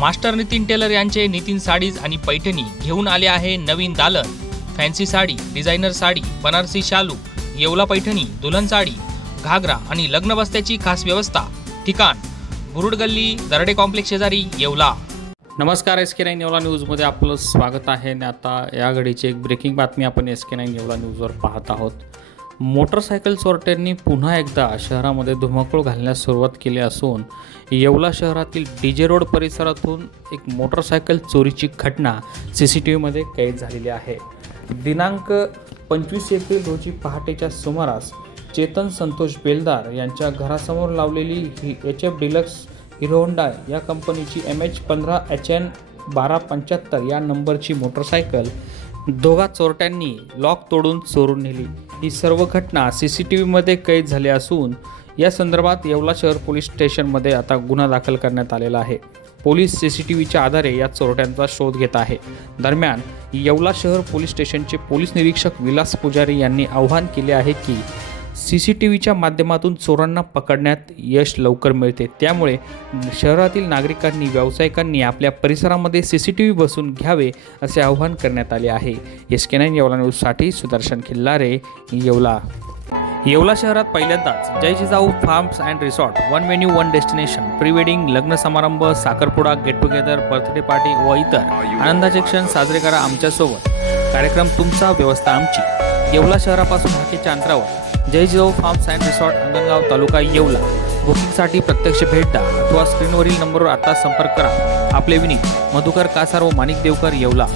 Master Nitin teller यांचे Nitin sarees आणि पैठणी घेऊन आले आहे नवीन दालन. फॅन्सी साडी डिझायनर साडी बनारसी शालू येवला पैठणी दुल्हन साडी घागरा आणि लग्न बस्त्याची खास व्यवस्था. ठिकाण बुरुड गल्ली दरडे कॉम्प्लेक्स शेजारी येवला. नमस्कार एस के नाईन येवला न्यूजमध्ये आपलं स्वागत आहे आणि आता या घडीची एक ब्रेकिंग बातमी आपण एस के नाईन येवला न्यूजवर पाहत आहोत. मोटरसायकल चोरट्यांनी पुन्हा एकदा शहरामध्ये धुमाकूळ घालण्यास सुरुवात केली असून येवला शहरातील डी जे रोड परिसरातून एक मोटरसायकल चोरीची घटना सी सी टी व्हीमध्ये कैद झालेली आहे. दिनांक पंचवीस एप्रिल रोजी पहाटेच्या सुमारास चेतन संतोष बेलदार यांच्या घरासमोर लावलेली ही H F deluxe Hero Honda या कंपनीची एम एच पंधरा एच एन बारा पंच्याहत्तर या नंबरची मोटरसायकल दोघा चोरट्यांनी लॉक तोडून चोरून नेली. ही सर्व घटना सी सी टी व्हीमध्ये कैद झाली असून या संदर्भात येवला शहर पोलीस स्टेशनमध्ये आता गुन्हा दाखल करण्यात आलेला आहे. पोलीस सी सी टी व्हीच्या आधारे या चोरट्यांचा शोध घेत आहे. दरम्यान येवला शहर पोलीस स्टेशनचे पोलीस निरीक्षक विलास पुजारी यांनी आवाहन केले आहे की सी सी टी व्हीच्या माध्यमातून चोरांना पकडण्यात यश लवकर मिळते. त्यामुळे शहरातील नागरिकांनी व्यावसायिकांनी आपल्या परिसरामध्ये सी सी टी व्ही बसून घ्यावे असे आवाहन करण्यात आले आहे. एस के नाईन येवला न्यूजसाठी सुदर्शन खिल्लारे येवला. येवला शहरात पहिल्यांदाच Jay Jijau farms and resort one menu one destination pre wedding लग्न समारंभ साखरपुडा गेट टुगेदर बर्थडे पार्टी व इतर. आनंदाचे क्षण साजरे करा आमच्यासोबत. कार्यक्रम तुमचा व्यवस्था आमची. येवला शहरापासून हाकेच्या अंतरावर. Jay Jijau farms and resort Angangaon taluka Yeola. बुकिंगसाठी प्रत्यक्ष भेट द्या. अथवा स्क्रीनवरील नंबरवर आता संपर्क करा. आपले विनीत मधुकर कासार व माणिक देवकर येवला.